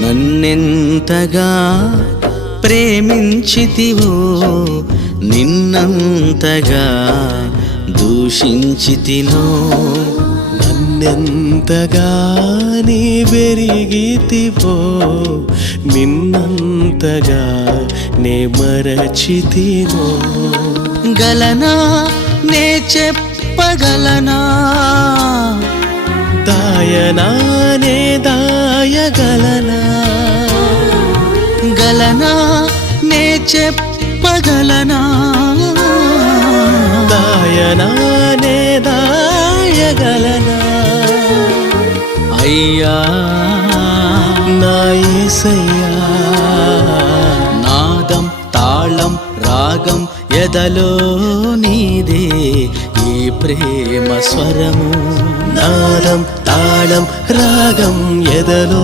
నన్నెంతగా ప్రేమించితివో నిన్నంతగా దూషించితినో నన్నెంతగా నీ వెరిగితివో నిన్నంతగా నే మరచితినో గలనా నే చెప్పగలనా దాయనా నే దాయగలనా గలనా నే చెప్పగలనా దాయనా నే దాయగలనా అయ్యా నా యేసయ్యా నాదం తాళం రాగం ఎదలో నీదే ఈ ప్రేమ స్వరము నాదం తాళం రాగం ఎదలో